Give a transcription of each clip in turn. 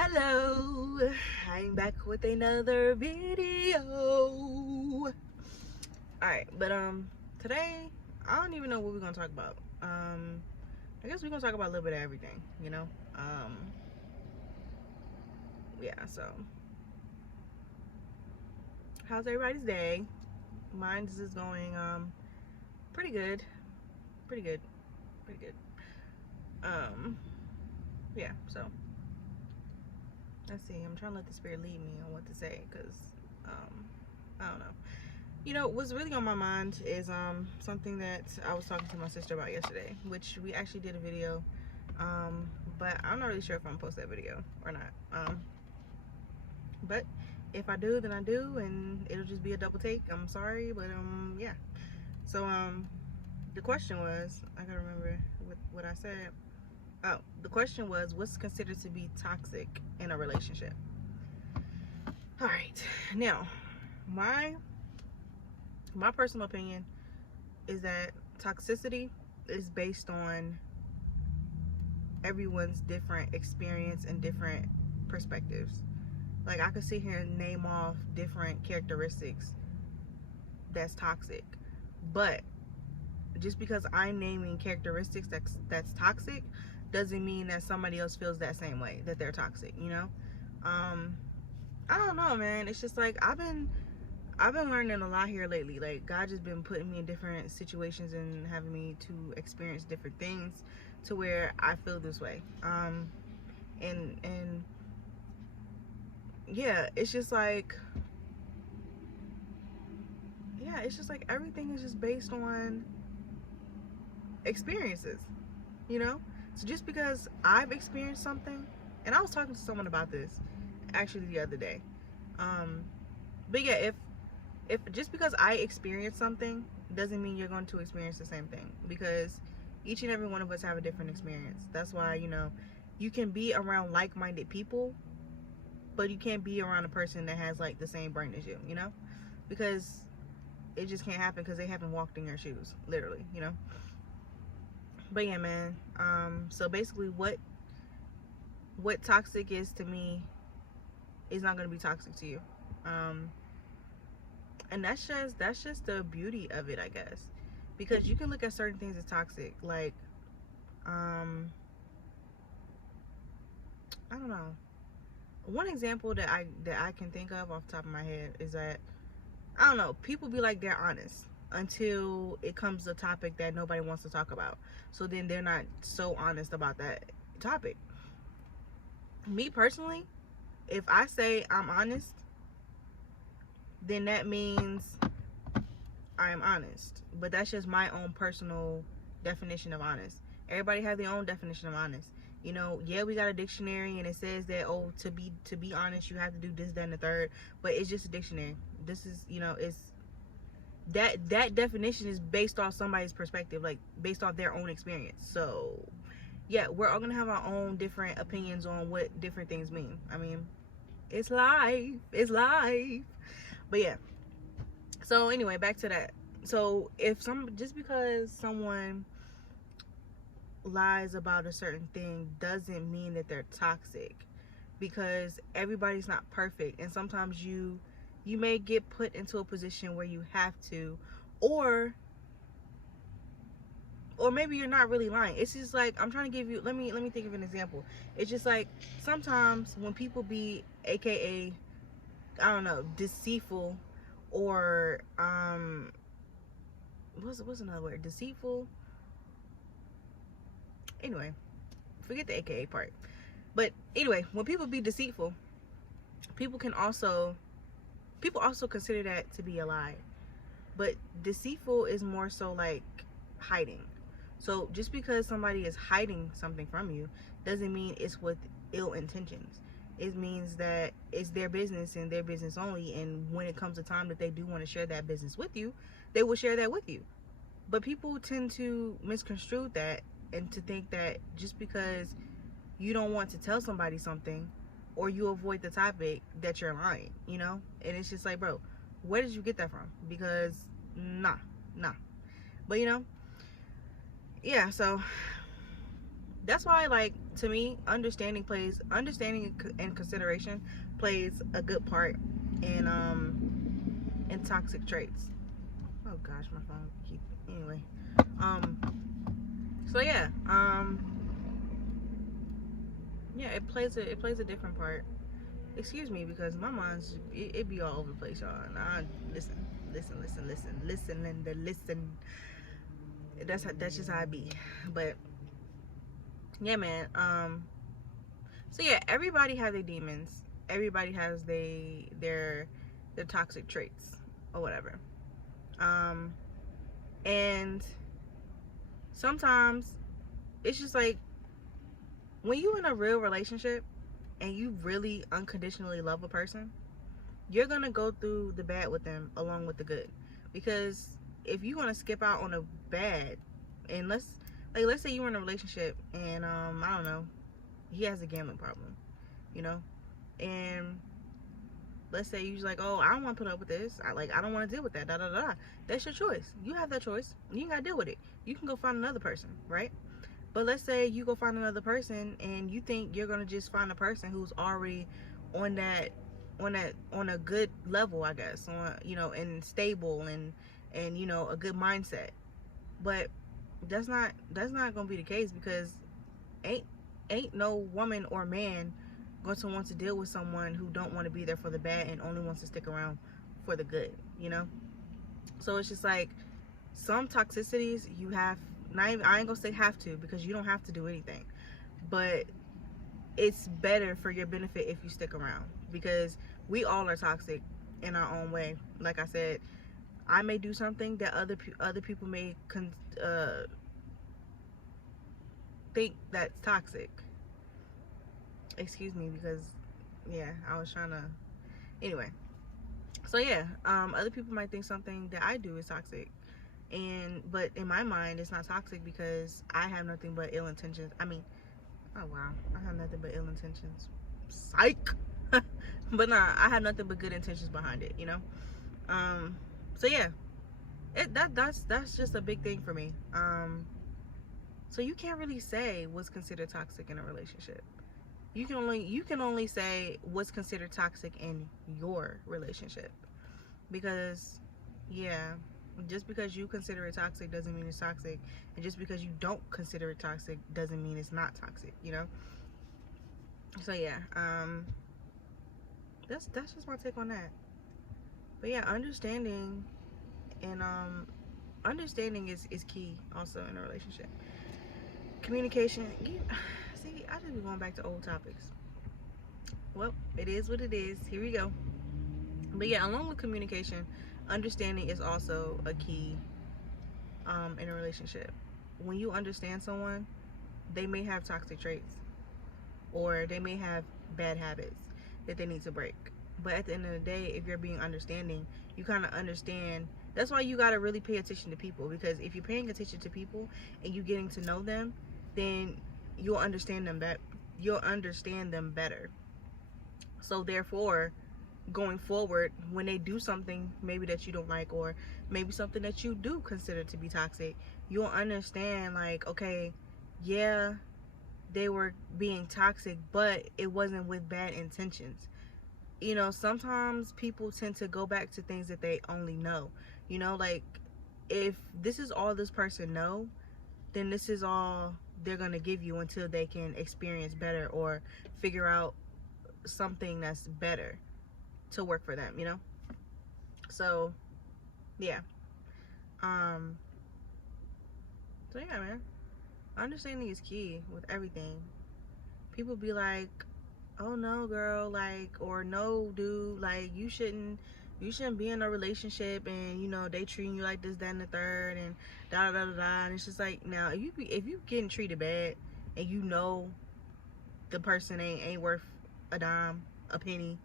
Hello, I'm back with another video. Alright, but today I don't even know what we're gonna talk about. I guess we're gonna talk about a little bit of everything, you know. Yeah, so how's everybody's day? Mine is going pretty good. Pretty good. Pretty good. Yeah, so let's see. I'm trying to let the spirit lead me on what to say, because I don't know. You know, what's really on my mind is something that I was talking to my sister about yesterday, which we actually did a video, but I'm not really sure if I'm gonna post that video or not. But if I do, then I do, and it'll just be a double take. I'm sorry, but yeah. So the question was, I gotta remember what I said. Oh, the question was, what's considered to be toxic in a relationship? All right, now my personal opinion is that toxicity is based on everyone's different experience and different perspectives. Like, I could sit here and name off different characteristics that's toxic, but just because I'm naming characteristics that's toxic doesn't mean that somebody else feels that same way, that they're toxic, you know. I don't know, man. It's just like I've been learning a lot here lately. Like, God just been putting me in different situations and having me to experience different things to where I feel this way. And yeah, it's just like, everything is just based on experiences, you know? So just because I've experienced something, and I was talking to someone about this actually the other day. But yeah, if just because I experience something doesn't mean you're going to experience the same thing, because each and every one of us have a different experience. That's why, you know, you can be around like-minded people, but you can't be around a person that has like the same brain as you, you know, because it just can't happen, because they haven't walked in your shoes, literally, you know. But yeah, man, so basically what toxic is to me is not going to be toxic to you. And that's just the beauty of it, I guess, because you can look at certain things as toxic, like I don't know, one example that I can think of off the top of my head is that, I don't know, people be like they're honest until it comes to a topic that nobody wants to talk about, so then they're not so honest about that topic. Me personally, if I say I'm honest, then that means I am honest. But that's just my own personal definition of honest. Everybody has their own definition of honest. You know, yeah, we got a dictionary and it says that, oh, to be honest, you have to do this, that, and the third. But it's just a dictionary. This is, you know, it's that definition is based off somebody's perspective, like based off their own experience. So yeah, we're all gonna have our own different opinions on what different things mean. I mean, it's life. It's life. But yeah. So anyway, back to that. So just because someone lies about a certain thing doesn't mean that they're toxic, because everybody's not perfect, and sometimes you may get put into a position where you have to, or maybe you're not really lying. It's just like, I'm trying to give you, let me think of an example. It's just like, sometimes when people be AKA, I don't know, deceitful, or what's another word, deceitful, anyway, forget the AKA part. But anyway, when people be deceitful, people also consider that to be a lie. But deceitful is more so like hiding. So just because somebody is hiding something from you doesn't mean it's with ill intentions. It means that it's their business and their business only, and when it comes to time that they do want to share that business with you, they will share that with you. But people tend to misconstrue that, and to think that just because you don't want to tell somebody something, or you avoid the topic, that you're lying, you know. And it's just like, bro, where did you get that from? Because nah. But you know, yeah, so That's why, like, to me, understanding and consideration plays a good part in toxic traits. Oh gosh, my phone keep anyway. Um, so yeah, yeah, it plays a different part. Excuse me, because my mind's it be all over the place, y'all. And I listen, and the listen. That's just how I be. But yeah, man. So yeah, everybody has their demons. Everybody has their toxic traits or whatever. Um, and sometimes it's just like when you in a real relationship and you really unconditionally love a person, you're gonna go through the bad with them along with the good. Because if you want to skip out on a bad, and let's say you're in a relationship and I don't know, he has a gambling problem, you know, and let's say you're like, oh, I don't want to put up with this. I don't want to deal with that. Da da da. That's your choice. You have that choice. You ain't gotta deal with it. You can go find another person, right? But let's say you go find another person and you think you're gonna just find a person who's already on that on a good level, I guess, on, you know, and stable and you know, a good mindset. But that's not gonna be the case, because ain't ain't no woman or man going to want to deal with someone who don't want to be there for the bad and only wants to stick around for the good, you know? So it's just like some toxicities you have, not even, I ain't gonna say have to, because you don't have to do anything, but it's better for your benefit if you stick around, because we all are toxic in our own way. Like I said, I may do something that other people may think that's toxic. Excuse me, because yeah, I was trying to, anyway. So yeah, other people might think something that I do is toxic, but in my mind it's not toxic because I have nothing but ill intentions. I mean, oh wow, I have nothing but ill intentions. Psych. But nah, I have nothing but good intentions behind it, you know. Um, so yeah, that's just a big thing for me. So you can't really say what's considered toxic in a relationship. You can only say what's considered toxic in your relationship, because yeah, just because you consider it toxic doesn't mean it's toxic, and just because you don't consider it toxic doesn't mean it's not toxic, you know. So yeah, that's just my take on that. But yeah, and understanding is key also in a relationship. Communication. See, I just be going back to old topics. Well, it is what it is. Here we go. But yeah, along with communication, understanding is also a key in a relationship. When you understand someone, they may have toxic traits or they may have bad habits that they need to break. But at the end of the day, if you're being understanding, you kind of understand. That's why you got to really pay attention to people, because if you're paying attention to people and you getting to know them, then you'll understand them better. So therefore, going forward, when they do something maybe that you don't like, or maybe something that you do consider to be toxic, you'll understand, like, okay, yeah, they were being toxic, but it wasn't with bad intentions. You know, sometimes people tend to go back to things that they only know. You know, like, if this is all this person know, then this is all they're going to give you until they can experience better or figure out something that's better to work for them, you know. So yeah, um so yeah, man, understanding is key with everything. People be like, oh no girl, like, or no dude, like, you shouldn't be in a relationship and, you know, they treating you like this, that, and the third, and da da da da. And it's just like, now if you getting treated bad and you know the person ain't worth a dime, a penny,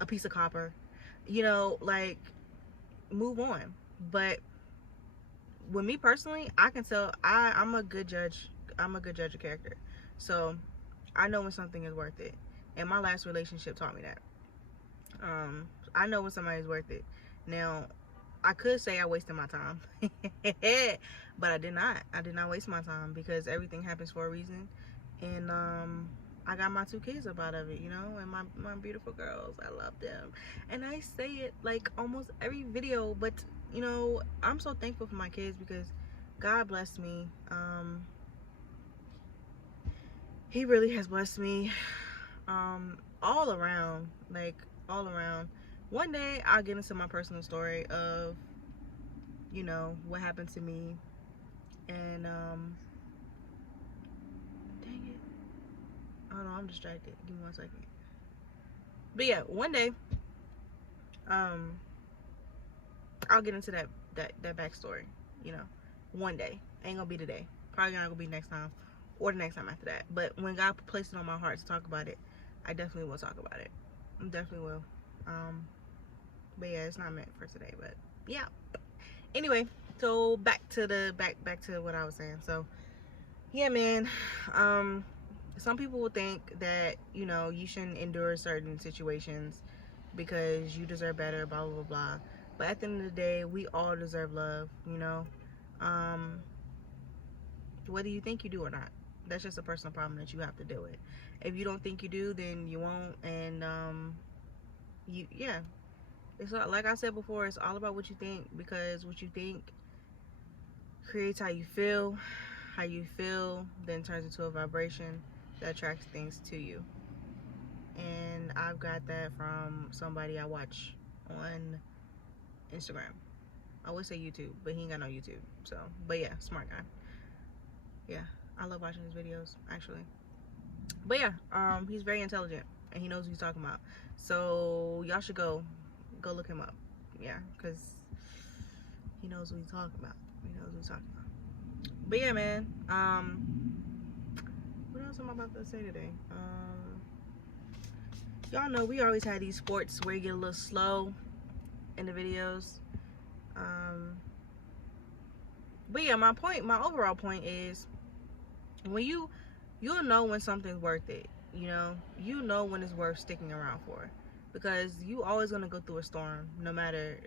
a piece of copper, you know, like, move on. But with me personally, I can tell, I'm a good judge. I'm a good judge of character. So I know when something is worth it. And my last relationship taught me that. I know when somebody's worth it. Now, I could say I wasted my time, but I did not. I did not waste my time, because everything happens for a reason. And I got my 2 kids up out of it, you know, and my beautiful girls. I love them. And I say it like almost every video, but you know, I'm so thankful for my kids, because God blessed me. He really has blessed me, all around, like all around. One day I'll get into my personal story of, you know, what happened to me. And dang it, oh no, I'm distracted, give me 1 second. But yeah, one day I'll get into that backstory, you know. One day, ain't gonna be today, probably not gonna be next time or the next time after that. But when God placed it on my heart to talk about it, I definitely will talk about it. I definitely will. But yeah, it's not meant for today, but yeah. Anyway, so back to what I was saying. So yeah, man, some people will think that, you know, you shouldn't endure certain situations because you deserve better, blah blah blah. But at the end of the day, we all deserve love, you know. Whether you think you do or not, that's just a personal problem that you have to deal with. If you don't think you do, then you won't. And yeah, it's not, like I said before, it's all about what you think, because what you think creates how you feel. How you feel then turns into a vibration that attracts things to you. And I've got that from somebody I watch on Instagram. I would say YouTube, but he ain't got no YouTube. So, but yeah, smart guy. Yeah, I love watching his videos, actually. But yeah, he's very intelligent and he knows what he's talking about. So y'all should go look him up. Yeah, because he knows what he's talking about. He knows what he's talking about. But yeah, man. What else am I about to say today? Y'all know we always had these sports where you get a little slow in the videos. But yeah, my overall point is, when you'll know when something's worth it. You know when it's worth sticking around for, because you always gonna go through a storm, no matter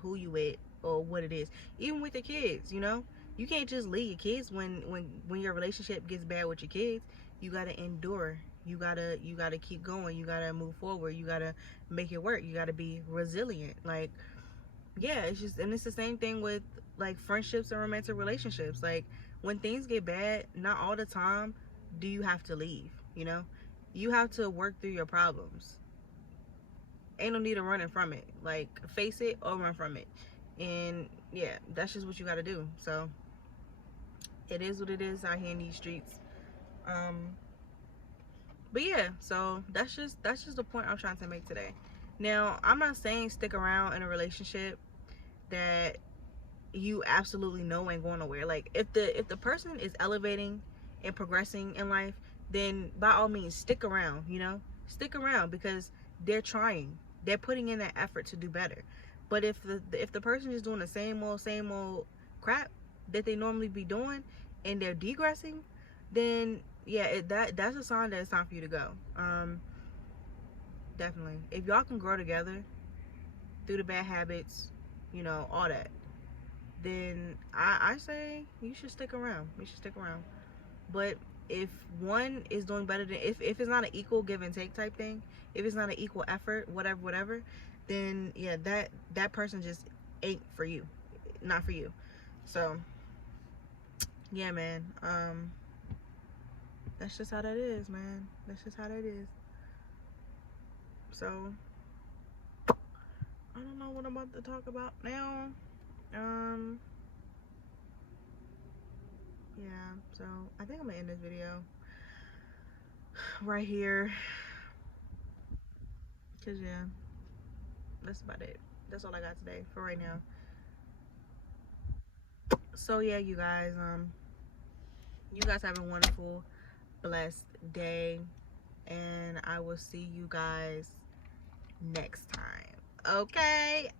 who you with or what it is. Even with your kids, you can't just leave your kids when your relationship gets bad with your kids. You gotta endure. You gotta keep going. You gotta move forward. You gotta make it work. You gotta be resilient. Like, yeah, it's the same thing with like friendships and romantic relationships. Like, when things get bad, not all the time do you have to leave. You have to work through your problems. Ain't no need of running from it. Like, face it or run from it. And yeah, that's just what you gotta do. So it is what it is out here in these streets. But yeah, so that's just the point I'm trying to make today. Now, I'm not saying stick around in a relationship that you absolutely know ain't going nowhere. Like, if the person is elevating and progressing in life, then by all means stick around. Stick around, because they're trying, they're putting in that effort to do better. But if the person is doing the same old crap that they normally be doing, and they're degressing, then yeah, that's a sign that it's time for you to go. Definitely, if y'all can grow together through the bad habits, all that, then I say you should stick around. But if one is doing better than, if it's not an equal give and take type thing, if it's not an equal effort, whatever, then yeah, that person just ain't for you, not for you. So yeah, man, that's just how that is, man. That's just how that is. So I don't know what I'm about to talk about now. Yeah, so I think I'm gonna end this video right here, because yeah, that's about it. That's all I got today for right now. So yeah, you guys have a wonderful, blessed day, and I will see you guys next time. Okay.